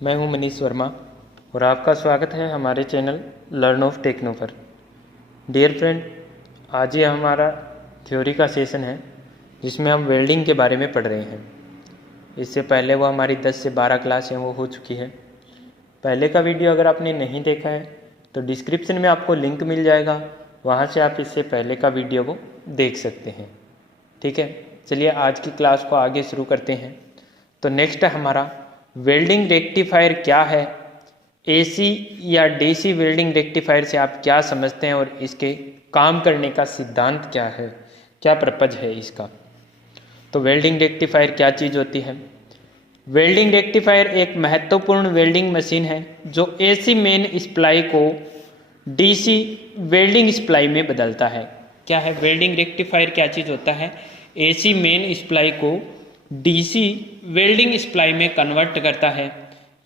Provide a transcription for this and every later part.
मैं हूं मनीष वर्मा और आपका स्वागत है हमारे चैनल लर्न ऑफ टेक्नो पर। डियर फ्रेंड, आज ये हमारा थ्योरी का सेशन है जिसमें हम वेल्डिंग के बारे में पढ़ रहे हैं। इससे पहले वो हमारी 10 से 12 क्लास हैं वो हो चुकी है। पहले का वीडियो अगर आपने नहीं देखा है तो डिस्क्रिप्शन में आपको लिंक मिल जाएगा, वहाँ से आप इससे पहले का वीडियो को देख सकते हैं। ठीक है, चलिए आज की क्लास को आगे शुरू करते हैं। तो नेक्स्ट है हमारा वेल्डिंग रेक्टिफायर क्या है, एसी या डीसी वेल्डिंग रेक्टिफायर से आप क्या समझते हैं और इसके काम करने का सिद्धांत क्या है, क्या पर्पज है इसका। तो वेल्डिंग रेक्टिफायर क्या चीज़ होती है? वेल्डिंग रेक्टिफायर एक महत्वपूर्ण वेल्डिंग मशीन है जो एसी मेन सप्लाई को डीसी वेल्डिंग सप्लाई में बदलता है। क्या है वेल्डिंग रेक्टिफायर, क्या चीज़ होता है? एसी मेन सप्लाई को डीसी वेल्डिंग सप्लाई में कन्वर्ट करता है।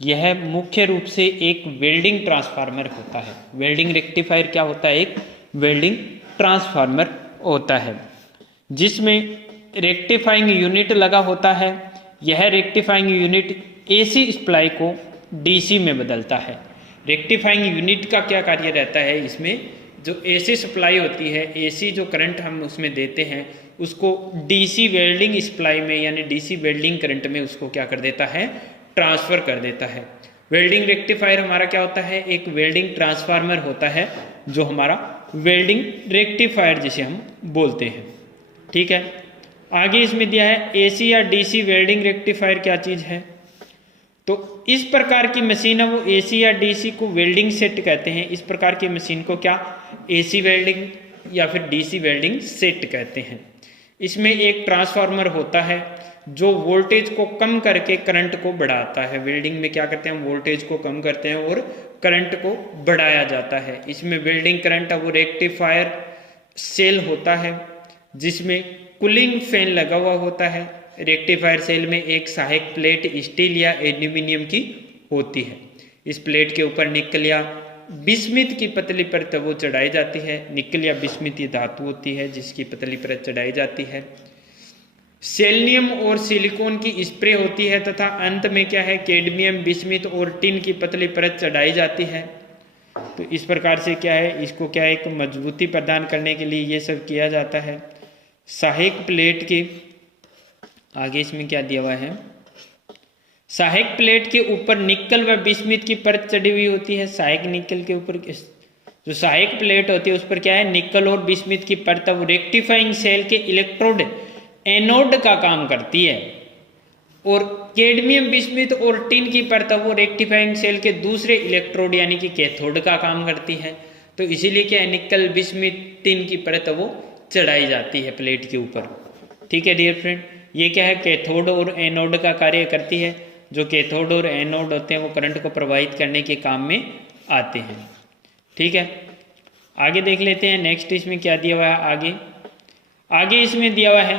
यह मुख्य रूप से एक वेल्डिंग ट्रांसफार्मर होता है। वेल्डिंग रेक्टिफायर क्या होता है? एक वेल्डिंग ट्रांसफार्मर होता है जिसमें रेक्टिफाइंग यूनिट लगा होता है। यह रेक्टिफाइंग यूनिट एसी सप्लाई को डीसी में बदलता है। रेक्टिफाइंग यूनिट का क्या कार्य रहता है? इसमें जो एसी सप्लाई होती है, एसी जो करंट हम उसमें देते हैं उसको डीसी वेल्डिंग सप्लाई में यानी डीसी वेल्डिंग करंट में उसको क्या कर देता है? ट्रांसफ़र कर देता है। वेल्डिंग रेक्टिफायर हमारा क्या होता है? एक वेल्डिंग ट्रांसफार्मर होता है जो हमारा वेल्डिंग रेक्टिफायर जिसे हम बोलते हैं। ठीक है, आगे इसमें दिया है एसी या डीसी वेल्डिंग रेक्टिफायर क्या चीज़ है। तो इस प्रकार की मशीन है वो एसी या डीसी को वेल्डिंग सेट कहते हैं। इस प्रकार की मशीन को क्या एसी वेल्डिंग या फिर डीसी वेल्डिंग सेट कहते हैं। इसमें एक ट्रांसफार्मर होता है जो वोल्टेज को कम करके करंट को बढ़ाता है। वेल्डिंग में क्या करते हैं? वोल्टेज को कम करते हैं और करंट को बढ़ाया जाता है। इसमें वेल्डिंग करंट है वो रेक्टिफायर सेल होता है जिसमें कूलिंग फैन लगा हुआ होता है। रेक्टिफायर सेल में एक सहायक प्लेट स्टील या एल्यूमिनियम की होती है। इस प्लेट के ऊपर निकल या बिस्मिथ की पतली परत वो चढ़ाई जाती है। निकल या बिस्मिथ ये धातु होती है जिसकी पतली परत चढ़ाई जाती है। सेलेनियम और सिलिकॉन की स्प्रे होती है तथा अंत में क्या है? कैडमियम, बिस्मिथ और टिन की पतली परत चढ़ाई जाती है। तो इस प्रकार से क्या है, इसको क्या है एक मजबूती प्रदान करने के लिए ये सब किया जाता है। सहायक प्लेट के आगे इसमें क्या दिया हुआ है? सहायक प्लेट के ऊपर निकल व बिस्मिथ की परत चढ़ी हुई होती है। सहायक निकल के ऊपर जो सहायक प्लेट होती है उस पर क्या है? निकल और बिस्मिथ की परत वो रेक्टिफाइंग सेल के इलेक्ट्रोड एनोड का काम करती है और कैडमियम, बिस्मिथ और टिन की परत वो रेक्टिफाइंग सेल के दूसरे इलेक्ट्रोड यानी कि कैथोड का काम करती है। तो इसीलिए क्या है? निकल, बिस्मिथ, टिन की परत वो चढ़ाई जाती है प्लेट के ऊपर। ठीक है डियर फ्रेंड, ये क्या है? कैथोड और एनोड का कार्य करती है। जो कैथोड और एनोड होते हैं वो करंट को प्रवाहित करने के काम में आते हैं। ठीक है, आगे देख लेते हैं नेक्स्ट इसमें क्या दिया हुआ है। आगे इसमें दिया हुआ है,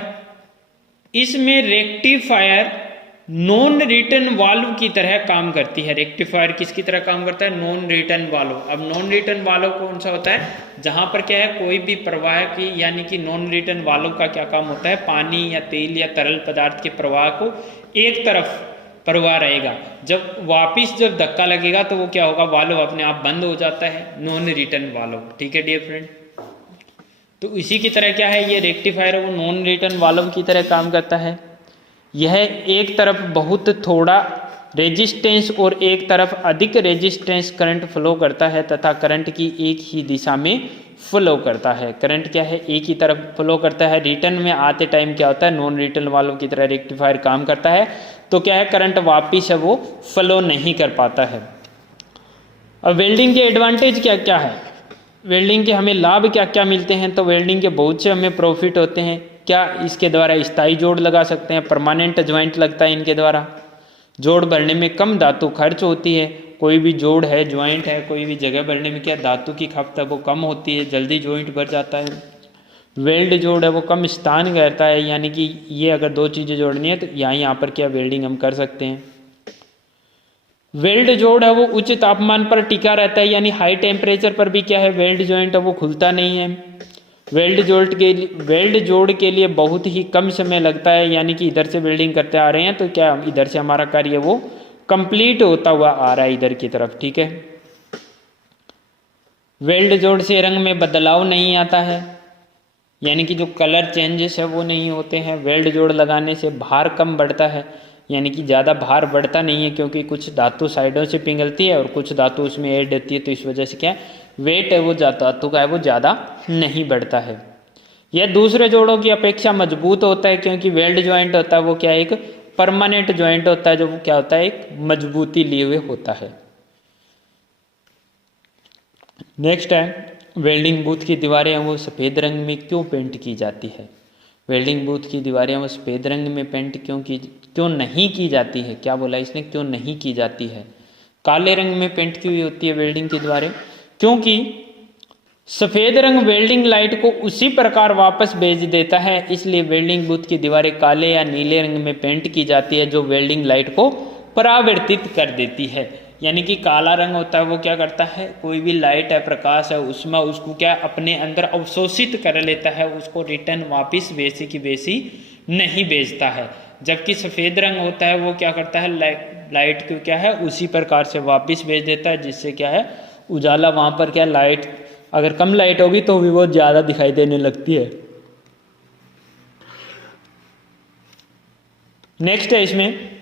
इसमें रेक्टिफायर नॉन रिटर्न वाल्व की तरह काम करती है। रेक्टिफायर किसकी तरह काम करता है? Non return valve. अब नॉन रिटर्न वाल्व कौन सा होता है? जहां पर क्या है कोई भी प्रवाह की यानी कि नॉन रिटर्न वाल्व का क्या काम होता है? पानी या तेल या तरल पदार्थ के प्रवाह को एक तरफ प्रवाह रहेगा। जब धक्का लगेगा तो वो क्या होगा? वाल्व अपने आप बंद हो जाता है, नॉन रिटर्न वाल्व। ठीक है डियर फ्रेंड, तो इसी की तरह क्या है ये रेक्टिफायर वो नॉन रिटर्न वाल्व की तरह काम करता है। यह एक तरफ बहुत थोड़ा रेजिस्टेंस और एक तरफ अधिक रेजिस्टेंस करंट फ्लो करता है तथा करंट की एक ही दिशा में फ्लो करता है। करंट क्या है? एक ही तरफ फ्लो करता है। रिटर्न में आते टाइम क्या होता है? नॉन रिटर्न वाल्व की तरह रेक्टिफायर काम करता है तो क्या है? करंट वापिस है वो फ्लो नहीं कर पाता है। अब वेल्डिंग के एडवांटेज क्या क्या है? वेल्डिंग के हमें लाभ क्या क्या मिलते हैं? तो वेल्डिंग के बहुत से हमें प्रॉफिट होते हैं। क्या इसके द्वारा स्थायी जोड़ लगा सकते हैं, परमानेंट ज्वाइंट लगता है इनके द्वारा। जोड़ भरने में कम धातु खर्च होती है। कोई भी जोड़ है, ज्वाइंट है, कोई भी जगह भरने में क्या धातु की खपत है वो कम होती है, जल्दी ज्वाइंट भर जाता है। वेल्ड जोड़ है वो कम स्थान करता है, यानी कि ये अगर दो चीज़ें जोड़नी है तो यहाँ पर क्या वेल्डिंग हम कर सकते हैं। वेल्ड जोड़ है वो उच्च तापमान पर टिका रहता है, यानी हाई टेम्परेचर पर भी क्या है वेल्ड जॉइंट है वो खुलता नहीं है। वेल्ड जोड़ के लिए बहुत ही कम समय लगता है, यानी कि इधर से वेल्डिंग करते आ रहे हैं तो क्या इधर से हमारा कार्य वो कंप्लीट होता हुआ आ रहा है इधर की तरफ, ठीक है। वेल्ड जोड़ से रंग में बदलाव नहीं आता है, यानी कि जो कलर चेंजेस है वो नहीं होते हैं। वेल्ड जोड़ लगाने से भार कम बढ़ता है, यानी कि ज़्यादा भार बढ़ता नहीं है, क्योंकि कुछ धातु साइडों से पिघलती है और कुछ धातु उसमें ऐड होती है, तो इस वजह से क्या है वेट है वो धातु का है वो ज़्यादा नहीं बढ़ता है। यह दूसरे जोड़ों की अपेक्षा मजबूत होता है, क्योंकि वेल्ड ज्वाइंट होता है वो क्या है एक परमानेंट ज्वाइंट होता है, जो वो क्या होता है एक मजबूती लिए हुए होता है। नेक्स्ट है वेल्डिंग बूथ की दीवारें हैं वो सफ़ेद रंग में क्यों पेंट की जाती है। वेल्डिंग बूथ की दीवारें वो सफ़ेद रंग में पेंट क्यों नहीं की जाती है, क्या बोला इसने, क्यों नहीं की जाती है। काले रंग में पेंट की हुई होती है वेल्डिंग की दीवारें, क्योंकि सफ़ेद रंग वेल्डिंग लाइट को उसी प्रकार वापस भेज देता है, इसलिए वेल्डिंग बूथ की दीवारें काले या नीले रंग में पेंट की जाती है, जो वेल्डिंग लाइट को परावर्तित कर देती है। यानी कि काला रंग होता है वो क्या करता है, कोई भी लाइट है प्रकाश है उसमें उसको क्या अपने अंदर अवशोषित कर लेता है, उसको रिटर्न वापस वैसे की वैसी नहीं भेजता है। जबकि सफ़ेद रंग होता है वो क्या करता है लाइट को क्या है उसी प्रकार से वापस भेज देता है, जिससे क्या है उजाला वहाँ पर क्या लाइट अगर कम लाइट होगी तो भी वो ज़्यादा दिखाई देने लगती है। नेक्स्ट है इसमें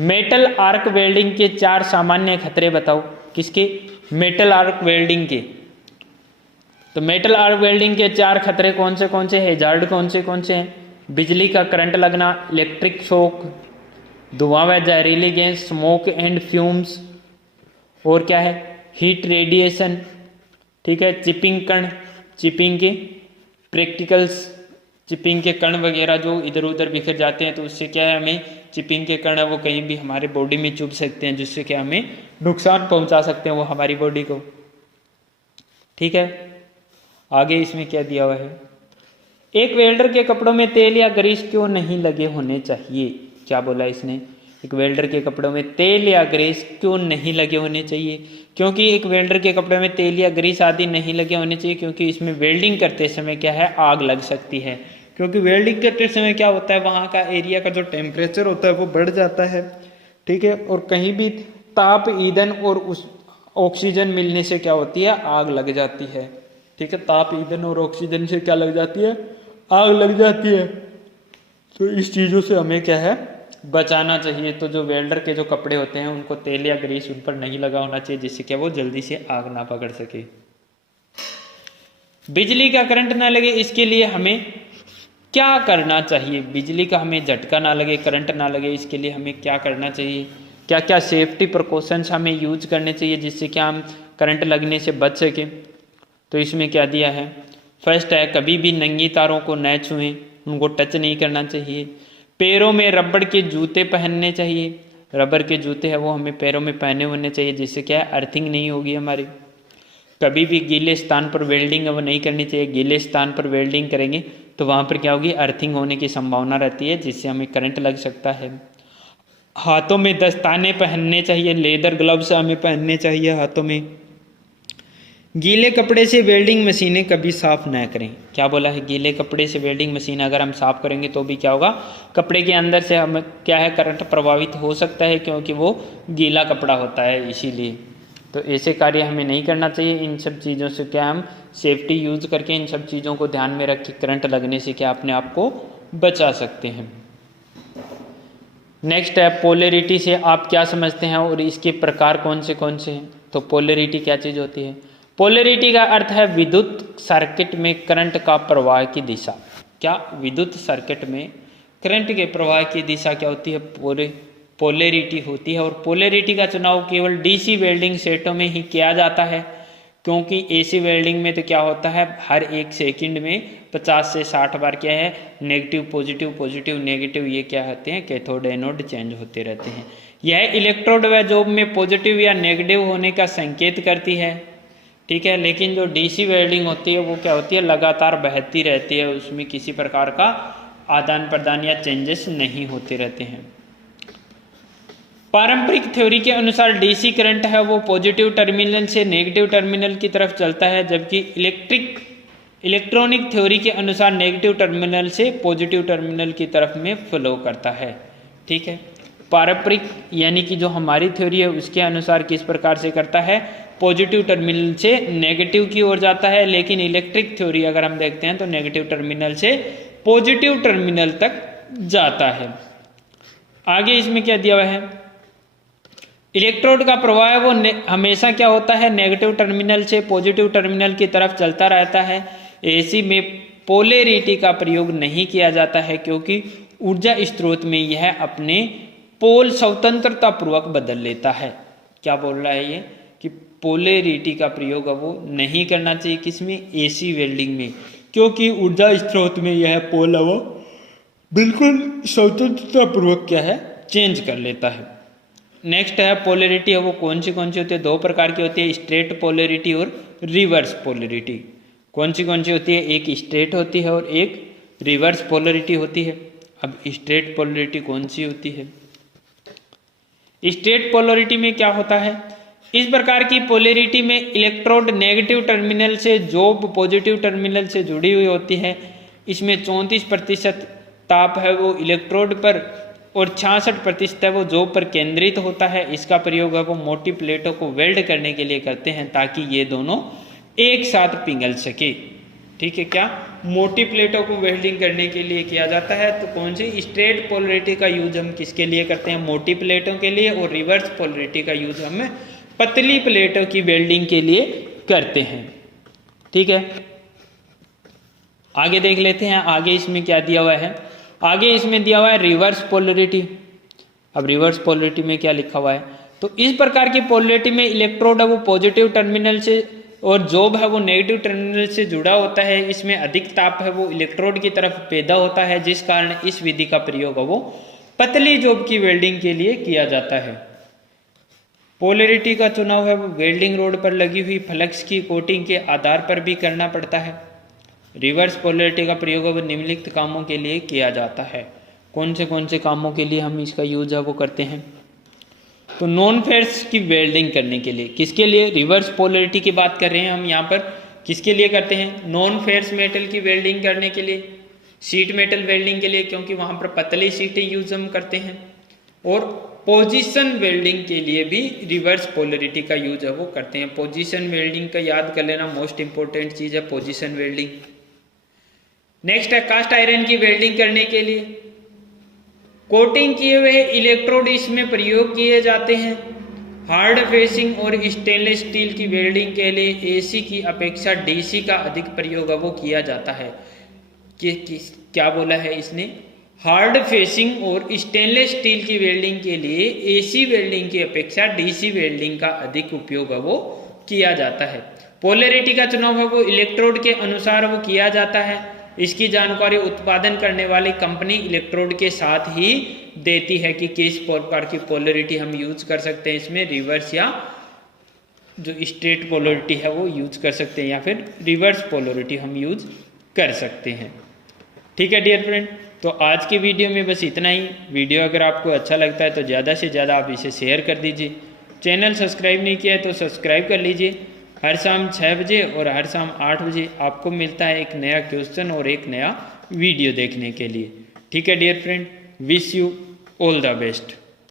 मेटल आर्क वेल्डिंग के 4 सामान्य खतरे बताओ। किसके, मेटल आर्क वेल्डिंग के। तो मेटल आर्क वेल्डिंग के 4 खतरे कौन से हैजार्ड कौन से हैं। बिजली का करंट लगना, इलेक्ट्रिक शॉक, धुआं व जहरीली गैस, स्मोक एंड फ्यूम्स, और क्या है हीट रेडिएशन, ठीक है। चिपिंग कण, चिपिंग के प्रैक्टिकल्स, चिपिंग के कण वगैरह जो इधर उधर बिखर जाते हैं, तो उससे क्या है हमें चिपिंग के कण है वो कहीं भी हमारे बॉडी में चुभ सकते हैं, जिससे क्या हमें नुकसान पहुंचा सकते हैं वो हमारी बॉडी को, ठीक है। आगे इसमें क्या दिया हुआ है, एक वेल्डर के कपड़ों में तेल या ग्रीस क्यों नहीं लगे होने चाहिए। क्या बोला इसने, एक वेल्डर के कपड़ों में तेल या ग्रीस क्यों नहीं लगे होने चाहिए। क्योंकि एक वेल्डर के कपड़े में तेल या ग्रीस आदि नहीं लगे होने चाहिए, क्योंकि इसमें वेल्डिंग करते समय क्या है आग लग सकती है। क्योंकि वेल्डिंग करते समय क्या होता है वहाँ का एरिया का जो टेम्परेचर होता है वो बढ़ जाता है, ठीक है। और कहीं भी ताप ईंधन और उस ऑक्सीजन मिलने से क्या होती है आग लग जाती है, ठीक है। ताप ईंधन और ऑक्सीजन से क्या लग जाती है आग लग जाती है। तो इस चीज़ों से हमें क्या है बचाना चाहिए। तो जो वेल्डर के जो कपड़े होते हैं उनको तेल या ग्रीस उन पर नहीं लगा होना चाहिए, जिससे क्या वो जल्दी से आग ना पकड़ सके। बिजली का करंट ना लगे इसके लिए हमें क्या करना चाहिए। बिजली का हमें झटका ना लगे, करंट ना लगे, इसके लिए हमें क्या करना चाहिए, क्या क्या सेफ्टी प्रिकॉशंस हमें यूज करने चाहिए जिससे क्या हम करंट लगने से बच सकें। तो इसमें क्या दिया है, फर्स्ट है कभी भी नंगी तारों को न छुएं, उनको टच नहीं करना चाहिए। पैरों में रबड़ के जूते पहनने चाहिए, रबर के जूते हैं वो हमें पैरों में पहने होने चाहिए, जिससे क्या है अर्थिंग नहीं होगी हमारी। कभी भी गीले स्थान पर वेल्डिंग वो नहीं करनी चाहिए, गीले स्थान पर वेल्डिंग करेंगे तो वहाँ पर क्या होगी अर्थिंग होने की संभावना रहती है, जिससे हमें करंट लग सकता है। हाथों में दस्ताने पहनने चाहिए, लेदर ग्लव्स हमें पहनने चाहिए हाथों में। गीले कपड़े से वेल्डिंग मशीनें कभी साफ न करें। क्या बोला है, गीले कपड़े से वेल्डिंग मशीन अगर हम साफ करेंगे तो भी क्या होगा कपड़े के अंदर से हम क्या है करंट प्रभावित हो सकता है, क्योंकि वो गीला कपड़ा होता है इसीलिए। तो ऐसे कार्य हमें नहीं करना चाहिए। इन सब चीज़ों से क्या हम सेफ्टी यूज करके इन सब चीज़ों को ध्यान में रख के करंट लगने से क्या अपने आप को बचा सकते हैं। नेक्स्ट है पोलैरिटी से आप क्या समझते हैं और इसके प्रकार कौन से हैं। तो पोलैरिटी क्या चीज़ होती है, पोलैरिटी का अर्थ है विद्युत सर्किट में करंट का प्रवाह की दिशा। क्या विद्युत सर्किट में करंट के प्रवाह की दिशा क्या होती है, पोलैरिटी होती है। और पोलैरिटी का चुनाव केवल डीसी वेल्डिंग सेटों में ही किया जाता है, क्योंकि एसी वेल्डिंग में तो क्या होता है हर एक सेकंड में 50 से 60 बार क्या है नेगेटिव पॉजिटिव पॉजिटिव नेगेटिव ये क्या होते हैं कैथोड एनोड चेंज होते रहते हैं। यह इलेक्ट्रोड व जॉब में पॉजिटिव या नेगेटिव होने का संकेत करती है, ठीक है। लेकिन जो डीसी वेल्डिंग होती है वो क्या होती है लगातार बहती रहती है, उसमें किसी प्रकार का आदान प्रदान या चेंजेस नहीं होते रहते हैं। पारंपरिक थ्योरी के अनुसार डीसी करंट है वो पॉजिटिव टर्मिनल से नेगेटिव टर्मिनल की तरफ चलता है, जबकि इलेक्ट्रॉनिक थ्योरी के अनुसार नेगेटिव टर्मिनल से पॉजिटिव टर्मिनल की तरफ में फ्लो करता है, ठीक है। पारंपरिक यानी कि जो हमारी थ्योरी है उसके अनुसार किस प्रकार से करता है, पॉजिटिव टर्मिनल से नेगेटिव की ओर जाता है, लेकिन इलेक्ट्रिक थ्योरी अगर हम देखते हैं तो नेगेटिव टर्मिनल से पॉजिटिव टर्मिनल तक जाता है। आगे इसमें क्या दिया हुआ है, इलेक्ट्रोड का प्रवाह है वो हमेशा क्या होता है, नेगेटिव टर्मिनल से पॉजिटिव टर्मिनल की तरफ चलता रहता है। एसी में पोलैरिटी का प्रयोग नहीं किया जाता है क्योंकि ऊर्जा स्रोत में यह अपने पोल स्वतंत्रता पूर्वक बदल लेता है। क्या बोल रहा है ये कि पोलैरिटी का प्रयोग वो नहीं करना चाहिए किसमें, एसी वेल्डिंग में, क्योंकि ऊर्जा स्रोत में यह पोल वो बिल्कुल स्वतंत्रता पूर्वक क्या है, चेंज कर लेता है। नेक्स्ट है पोलैरिटी है वो कौन सी होती है, दो प्रकार की होती है, स्ट्रेट पोलैरिटी और रिवर्स पोलैरिटी। कौन सी होती है, एक स्ट्रेट होती है और एक रिवर्स पोलैरिटी होती है। अब स्ट्रेट पोलैरिटी कौन सी होती है, स्ट्रेट पोलैरिटी में क्या होता है, इस प्रकार की पोलैरिटी में इलेक्ट्रोड नेगेटिव टर्मिनल से जोब पॉजिटिव टर्मिनल से जुड़ी हुई होती है। इसमें 34% ताप है वो इलेक्ट्रोड पर और 66% है वो जोब पर केंद्रित होता है। इसका प्रयोग है वो मोटी प्लेटों को वेल्ड करने के लिए करते हैं ताकि ये दोनों एक साथ पिघल सके। ठीक है, क्या मोटी प्लेटों को वेल्डिंग करने के लिए किया जाता है। तो कौन सी स्ट्रेट पोलैरिटी का यूज हम किसके लिए करते हैं, मोटी प्लेटों के लिए, और रिवर्स पोलैरिटी का यूज हम पतली प्लेटों की वेल्डिंग के लिए करते हैं। ठीक है, आगे देख लेते हैं, आगे इसमें क्या दिया हुआ है, आगे इसमें दिया हुआ है रिवर्स पोलैरिटी। अब रिवर्स पोलैरिटी में क्या लिखा हुआ है, तो इस प्रकार की पोलैरिटी में इलेक्ट्रोड है वो पॉजिटिव टर्मिनल से और जोब है वो नेगेटिव टर्मिनल से जुड़ा होता है। इसमें अधिक ताप है वो इलेक्ट्रोड की तरफ पैदा होता है, जिस कारण इस विधि का प्रयोग है वो पतली जोब की वेल्डिंग के लिए किया जाता है। पोलैरिटी का चुनाव है वो वेल्डिंग रोड पर लगी हुई फ्लक्स की कोटिंग के आधार पर भी करना पड़ता है। रिवर्स पोलैरिटी का प्रयोग वो निम्नलिखित कामों के लिए किया जाता है। कौन से कामों के लिए हम इसका यूज है वो करते हैं, तो नॉन फेयर्स की वेल्डिंग करने के लिए। किसके लिए, रिवर्स पोलैरिटी की बात कर रहे हैं हम यहाँ पर, किसके लिए करते हैं, नॉन फेयर्स मेटल की वेल्डिंग करने के लिए, शीट मेटल वेल्डिंग के लिए, क्योंकि वहाँ पर पतली शीटें यूज हम करते हैं, और पोजीशन वेल्डिंग के लिए भी रिवर्स पोलैरिटी का यूज है वो करते हैं। पोजीशन वेल्डिंग का याद कर लेना, मोस्ट इंपॉर्टेंट चीज़ है पोजीशन वेल्डिंग। नेक्स्ट है कास्ट आयरन की वेल्डिंग करने के लिए कोटिंग किए हुए इलेक्ट्रोड इसमें प्रयोग किए जाते हैं। हार्ड फेसिंग और स्टेनलेस स्टील की वेल्डिंग के लिए एसी की अपेक्षा डीसी का अधिक प्रयोग वो किया जाता है। क्या बोला है इसने, हार्ड फेसिंग और स्टेनलेस स्टील की वेल्डिंग के लिए एसी वेल्डिंग की अपेक्षा डीसी वेल्डिंग का अधिक उपयोग वो किया जाता है। पोलैरिटी का चुनाव है वो इलेक्ट्रोड के अनुसार वो किया जाता है। इसकी जानकारी उत्पादन करने वाली कंपनी इलेक्ट्रोड के साथ ही देती है कि किस प्रकार की पोलैरिटी हम यूज कर सकते हैं, इसमें रिवर्स या जो स्ट्रेट पोलैरिटी है वो यूज कर सकते हैं, या फिर रिवर्स पोलैरिटी हम यूज कर सकते हैं। ठीक है डियर फ्रेंड, तो आज की वीडियो में बस इतना ही। वीडियो अगर आपको अच्छा लगता है तो ज़्यादा से ज़्यादा आप इसे शेयर कर दीजिए। चैनल सब्सक्राइब नहीं किया है तो सब्सक्राइब कर लीजिए। हर शाम 6 बजे और हर शाम 8 बजे आपको मिलता है एक नया क्वेश्चन और एक नया वीडियो देखने के लिए। ठीक है dear friend, wish you all the best.